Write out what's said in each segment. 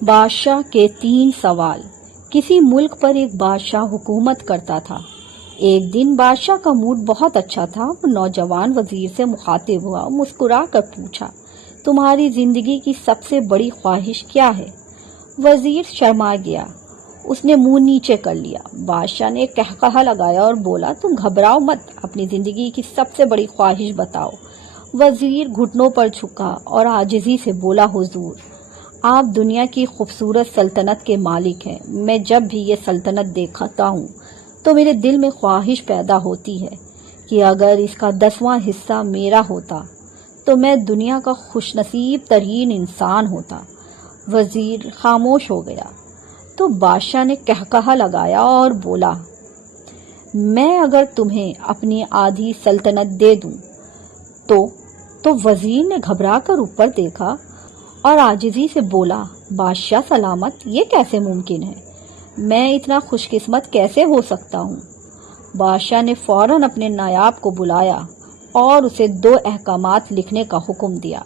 بادشاہ کے 3 سوال۔ کسی ملک پر ایک بادشاہ حکومت کرتا تھا۔ ایک دن بادشاہ کا موڈ بہت اچھا تھا۔ وہ نوجوان وزیر سے مخاطب ہوا، مسکرا کر پوچھا، تمہاری زندگی کی سب سے بڑی خواہش کیا ہے؟ وزیر شرما گیا، اس نے منہ نیچے کر لیا۔ بادشاہ نے قہقہہ لگایا اور بولا، تم گھبراؤ مت، اپنی زندگی کی سب سے بڑی خواہش بتاؤ۔ وزیر گھٹنوں پر جھکا اور عاجزی سے بولا، حضور، آپ دنیا کی خوبصورت سلطنت کے مالک ہیں۔ میں جب بھی یہ سلطنت دیکھتا ہوں تو میرے دل میں خواہش پیدا ہوتی ہے کہ اگر اس کا 10واں حصہ میرا ہوتا تو میں دنیا کا خوش نصیب ترین انسان ہوتا۔ وزیر خاموش ہو گیا تو بادشاہ نے قہقہہ لگایا اور بولا، میں اگر تمہیں اپنی آدھی سلطنت دے دوں تو وزیر نے گھبرا کر اوپر دیکھا اور عاجزی سے بولا، بادشاہ سلامت، یہ کیسے ممکن ہے؟ میں اتنا خوش قسمت کیسے ہو سکتا ہوں؟ بادشاہ نے فوراً اپنے نائب کو بلایا اور اسے 2 احکامات لکھنے کا حکم دیا۔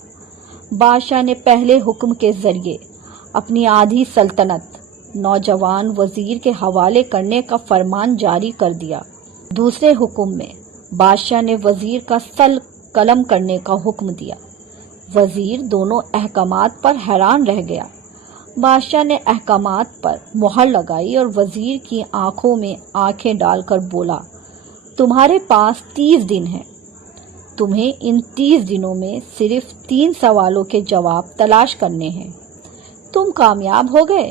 بادشاہ نے پہلے حکم کے ذریعے اپنی آدھی سلطنت نوجوان وزیر کے حوالے کرنے کا فرمان جاری کر دیا۔ دوسرے حکم میں بادشاہ نے وزیر کا سل قلم کرنے کا حکم دیا۔ وزیر دونوں احکامات پر حیران رہ گیا۔ بادشاہ نے احکامات پر مہر لگائی اور وزیر کی آنکھوں میں آنکھیں ڈال کر بولا، تمہارے پاس 30 دن ہیں۔ تمہیں ان 30 دنوں میں صرف 3 سوالوں کے جواب تلاش کرنے ہیں۔ تم کامیاب ہو گئے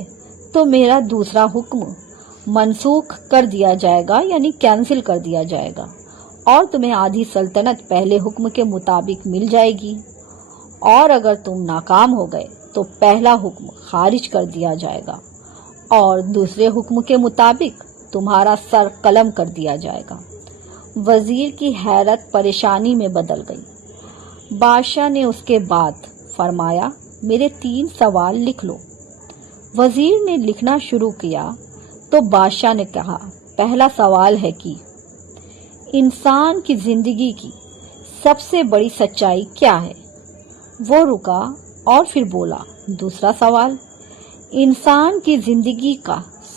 تو میرا دوسرا حکم منسوخ کر دیا جائے گا، یعنی کینسل کر دیا جائے گا، اور تمہیں آدھی سلطنت پہلے حکم کے مطابق مل جائے گی، اور اگر تم ناکام ہو گئے تو پہلا حکم خارج کر دیا جائے گا اور دوسرے حکم کے مطابق تمہارا سر قلم کر دیا جائے گا۔ وزیر کی حیرت پریشانی میں بدل گئی۔ بادشاہ نے اس کے بعد فرمایا، میرے 3 سوال لکھ لو۔ وزیر نے لکھنا شروع کیا تو بادشاہ نے کہا، پہلا سوال ہے کہ انسان کی زندگی کی سب سے بڑی سچائی کیا ہے؟ وہ رکا اور پھر بولا، دوسرا سوال، انسان کی زندگی کا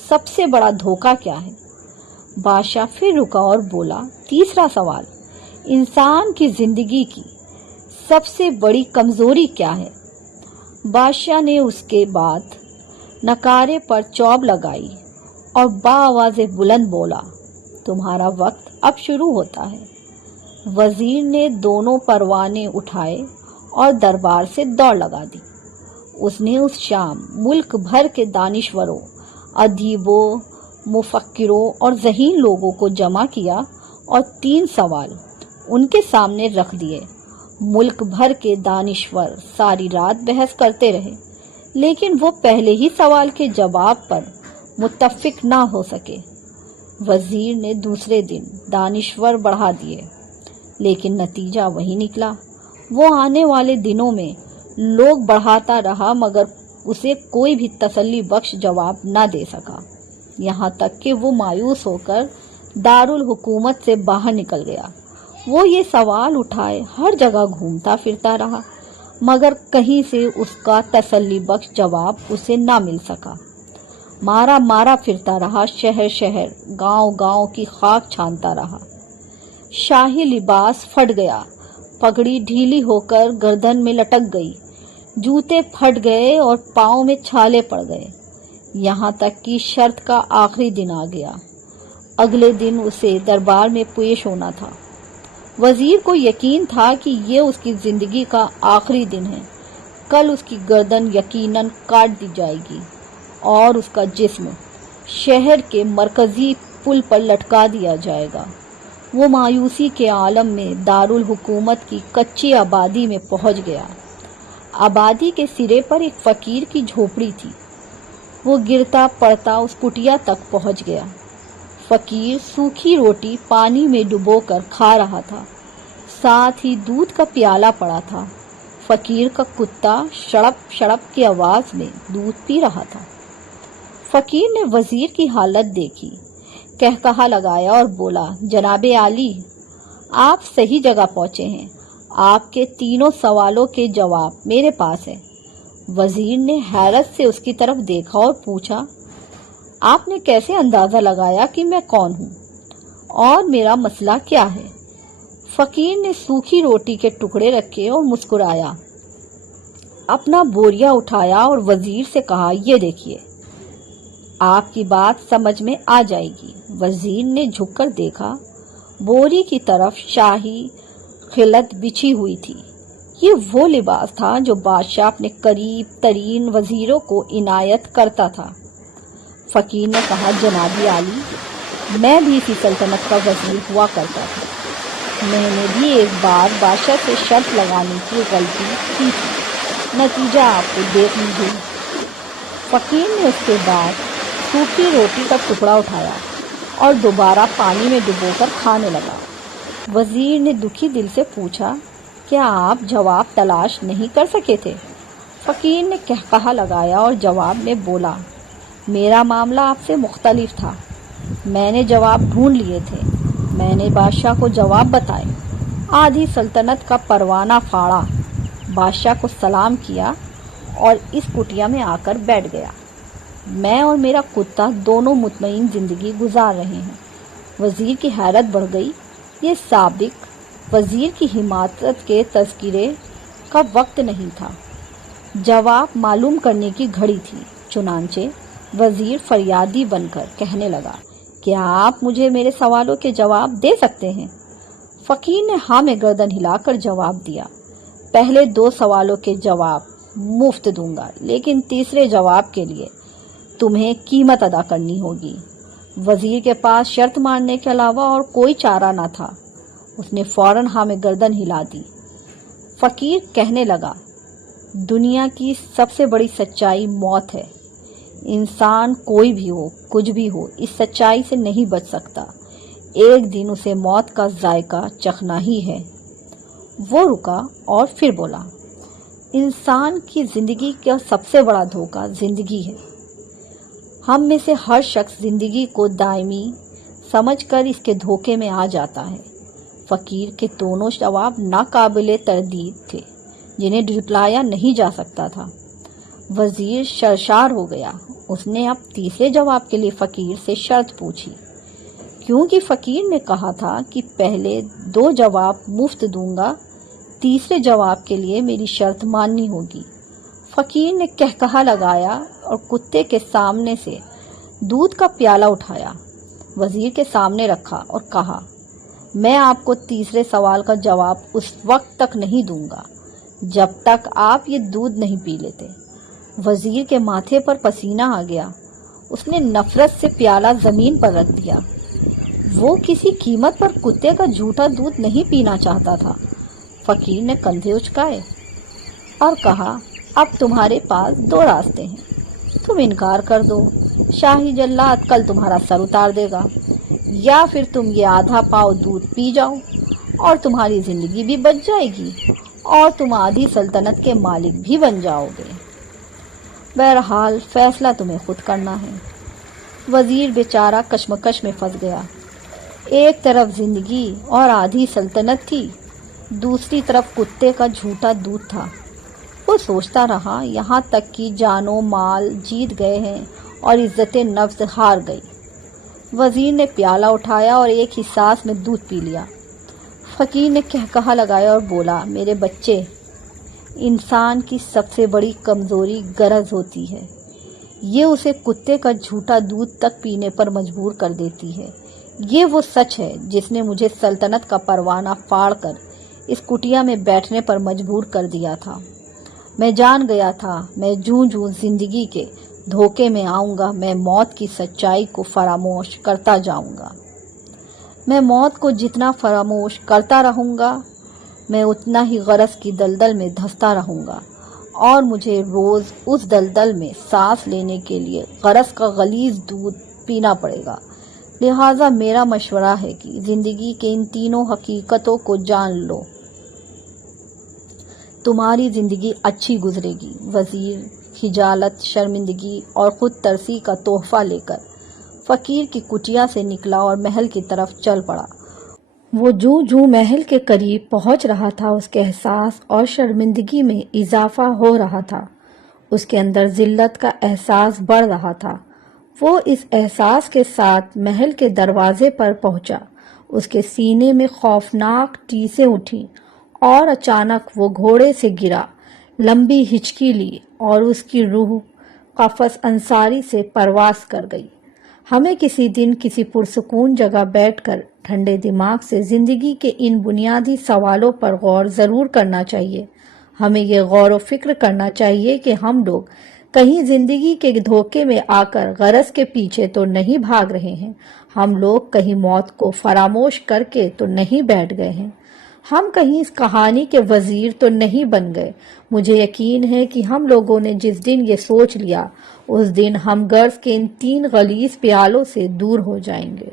سب سے بڑا دھوکہ کیا ہے؟ بادشاہ پھر رکا اور بولا، تیسرا سوال، انسان کی زندگی کی سب سے بڑی کمزوری کیا ہے؟ بادشاہ نے اس کے بعد نکارے پر چوب لگائی اور بآواز بلند بولا، تمہارا وقت اب شروع ہوتا ہے۔ وزیر نے دونوں پروانے اٹھائے اور دربار سے دوڑ لگا دی۔ اس نے اس شام ملک بھر کے دانشوروں، ادیبوں، مفکروں اور ذہین لوگوں کو جمع کیا اور 3 سوال ان کے سامنے رکھ دیے۔ ملک بھر کے دانشور ساری رات بحث کرتے رہے، لیکن وہ پہلے ہی سوال کے جواب پر متفق نہ ہو سکے۔ وزیر نے دوسرے دن دانشور بڑھا دیے، لیکن نتیجہ وہی نکلا۔ وہ آنے والے دنوں میں لوگ بڑھاتا رہا مگر اسے کوئی بھی تسلی بخش جواب نہ دے سکا، یہاں تک کہ وہ مایوس ہو کر دارالحکومت سے باہر نکل گیا۔ وہ یہ سوال اٹھائے ہر جگہ گھومتا پھرتا رہا مگر کہیں سے اس کا تسلی بخش جواب اسے نہ مل سکا۔ مارا مارا پھرتا رہا، شہر شہر، گاؤں گاؤں کی خاک چھانتا رہا۔ شاہی لباس پھٹ گیا، پگڑی ڈھیلی ہو کر گردن میں لٹک گئی، جوتے پھٹ گئے اور پاؤں میں چھالے پڑ گئے، یہاں تک کہ شرط کا آخری دن آ گیا۔ اگلے دن اسے دربار میں پیش ہونا تھا۔ وزیر کو یقین تھا کہ یہ اس کی زندگی کا آخری دن ہے۔ کل اس کی گردن یقیناً کاٹ دی جائے گی اور اس کا جسم شہر کے مرکزی پل پر لٹکا دیا جائے گا۔ وہ مایوسی کے عالم میں دارالحکومت کی کچی آبادی میں پہنچ گیا۔ آبادی کے سرے پر ایک فقیر کی جھوپڑی تھی۔ وہ گرتا پڑتا اس کٹیا تک پہنچ گیا۔ فقیر سوکھی روٹی پانی میں ڈبو کر کھا رہا تھا، ساتھ ہی دودھ کا پیالہ پڑا تھا۔ فقیر کا کتا شڑپ شڑپ کی آواز میں دودھ پی رہا تھا۔ فقیر نے وزیر کی حالت دیکھی، قہقہہ لگایا اور بولا، جناب عالی، آپ صحیح جگہ پہنچے ہیں۔ آپ کے 3 سوالوں کے جواب میرے پاس ہے۔ وزیر نے حیرت سے اس کی طرف دیکھا اور پوچھا، آپ نے کیسے اندازہ لگایا کہ میں کون ہوں اور میرا مسئلہ کیا ہے؟ فقیر نے سوکھی روٹی کے ٹکڑے رکھے اور مسکرایا، اپنا بوریا اٹھایا اور وزیر سے کہا، یہ دیکھیے، آپ کی بات سمجھ میں آ جائے گی۔ وزیر نے جھک کر دیکھا، بوری کی طرف شاہی خلعت بچھی ہوئی تھی۔ یہ وہ لباس تھا جو بادشاہ اپنے قریب ترین وزیروں کو عنایت کرتا تھا۔ فقیر نے کہا، جنابی عالی، میں بھی اسی سلطنت کا وزیر ہوا کرتا تھا۔ میں نے بھی ایک بار بادشاہ سے شرط لگانے کی غلطی کی تھی، نتیجہ آپ کو دیکھ لیجیے۔ فقیر نے اس کے بعد سوکھی روٹی کا ٹکڑا اٹھایا اور دوبارہ پانی میں ڈبو کر کھانے لگا۔ وزیر نے دکھی دل سے پوچھا، کیا آپ جواب تلاش نہیں کر سکے تھے؟ فقیر نے قہقہہ لگایا اور جواب میں بولا، میرا معاملہ آپ سے مختلف تھا۔ میں نے جواب ڈھونڈ لیے تھے۔ میں نے بادشاہ کو جواب بتائے، آدھی سلطنت کا پروانہ پھاڑا، بادشاہ کو سلام کیا اور اس کٹیا میں آ کر بیٹھ گیا۔ میں اور میرا کتا دونوں مطمئن زندگی گزار رہے ہیں۔ وزیر کی حیرت بڑھ گئی۔ یہ سابق وزیر کی حماقت کے تذکرے کا وقت نہیں تھا، جواب معلوم کرنے کی گھڑی تھی۔ چنانچہ وزیر فریادی بن کر کہنے لگا، کیا آپ مجھے میرے سوالوں کے جواب دے سکتے ہیں؟ فقیر نے ہاں میں گردن ہلا کر جواب دیا، پہلے 2 سوالوں کے جواب مفت دوں گا، لیکن تیسرے جواب کے لیے تمہیں قیمت ادا کرنی ہوگی۔ وزیر کے پاس شرط مارنے کے علاوہ اور کوئی چارہ نہ تھا۔ اس نے فوراً ہاں میں گردن ہلا دی۔ فقیر کہنے لگا، دنیا کی سب سے بڑی سچائی موت ہے۔ انسان کوئی بھی ہو، کچھ بھی ہو، اس سچائی سے نہیں بچ سکتا۔ ایک دن اسے موت کا ذائقہ چکھنا ہی ہے۔ وہ رکا اور پھر بولا، انسان کی زندگی کا سب سے بڑا دھوکہ زندگی ہے۔ ہم میں سے ہر شخص زندگی کو دائمی سمجھ کر اس کے دھوکے میں آ جاتا ہے۔ فقیر کے دونوں جواب ناقابل تردید تھے، جنہیں جھٹلایا نہیں جا سکتا تھا۔ وزیر سرشار ہو گیا۔ اس نے اب تیسرے جواب کے لیے فقیر سے شرط پوچھی، کیونکہ فقیر نے کہا تھا کہ پہلے 2 جواب مفت دوں گا، تیسرے جواب کے لیے میری شرط ماننی ہوگی۔ فقیر نے قہقہہ لگایا اور کتے کے سامنے سے دودھ کا پیالہ اٹھایا، وزیر کے سامنے رکھا اور کہا، میں آپ کو تیسرے سوال کا جواب اس وقت تک نہیں دوں گا جب تک آپ یہ دودھ نہیں پی لیتے۔ وزیر کے ماتھے پر پسینہ آ گیا۔ اس نے نفرت سے پیالہ زمین پر رکھ دیا۔ وہ کسی قیمت پر کتے کا جھوٹا دودھ نہیں پینا چاہتا تھا۔ فقیر نے کندھے اچکائے اور کہا، اب تمہارے پاس 2 راستے ہیں، تم انکار کر دو، شاہی جلاد کل تمہارا سر اتار دے گا، یا پھر تم یہ آدھا پاؤ دودھ پی جاؤ اور تمہاری زندگی بھی بچ جائے گی اور تم آدھی سلطنت کے مالک بھی بن جاؤ گے۔ بہرحال فیصلہ تمہیں خود کرنا ہے۔ وزیر بیچارہ کشمکش میں پھنس گیا۔ ایک طرف زندگی اور آدھی سلطنت تھی، دوسری طرف کتے کا جھوٹا دودھ تھا۔ وہ سوچتا رہا یہاں تک کہ جان و مال جیت گئے ہیں اور عزت نفس ہار گئی۔ وزیر نے پیالہ اٹھایا اور ایک ہی سانس میں دودھ پی لیا۔ فقیر نے قہقہہ لگایا اور بولا، میرے بچے، انسان کی سب سے بڑی کمزوری غرض ہوتی ہے۔ یہ اسے کتے کا جھوٹا دودھ تک پینے پر مجبور کر دیتی ہے۔ یہ وہ سچ ہے جس نے مجھے سلطنت کا پروانہ پھاڑ کر اس کٹیا میں بیٹھنے پر مجبور کر دیا تھا۔ میں جان گیا تھا میں جوں جوں زندگی کے دھوکے میں آؤں گا، میں موت کی سچائی کو فراموش کرتا جاؤں گا۔ میں موت کو جتنا فراموش کرتا رہوں گا، میں اتنا ہی غرض کی دلدل میں دھنستا رہوں گا، اور مجھے روز اس دلدل میں سانس لینے کے لیے غرض کا غلیظ دودھ پینا پڑے گا۔ لہٰذا میرا مشورہ ہے کہ زندگی کے ان تینوں حقیقتوں کو جان لو، تمہاری زندگی اچھی گزرے گی۔ وزیر خجالت، شرمندگی اور خود ترسی کا تحفہ لے کر فقیر کی کٹیا سے نکلا اور محل کی طرف چل پڑا۔ وہ جوں جوں محل کے قریب پہنچ رہا تھا، اس کے احساس اور شرمندگی میں اضافہ ہو رہا تھا۔ اس کے اندر ذلت کا احساس بڑھ رہا تھا۔ وہ اس احساس کے ساتھ محل کے دروازے پر پہنچا۔ اس کے سینے میں خوفناک ٹیسیں اٹھیں اور اچانک وہ گھوڑے سے گرا، لمبی ہچکی لی اور اس کی روح قفس انصاری سے پرواز کر گئی۔ ہمیں کسی دن کسی پرسکون جگہ بیٹھ کر ٹھنڈے دماغ سے زندگی کے ان بنیادی سوالوں پر غور ضرور کرنا چاہیے۔ ہمیں یہ غور و فکر کرنا چاہیے کہ ہم لوگ کہیں زندگی کے دھوکے میں آ کر غرض کے پیچھے تو نہیں بھاگ رہے ہیں، ہم لوگ کہیں موت کو فراموش کر کے تو نہیں بیٹھ گئے ہیں، ہم کہیں اس کہانی کے وزیر تو نہیں بن گئے۔ مجھے یقین ہے کہ ہم لوگوں نے جس دن یہ سوچ لیا، اس دن ہم غرض کے ان 3 غلیظ پیالوں سے دور ہو جائیں گے۔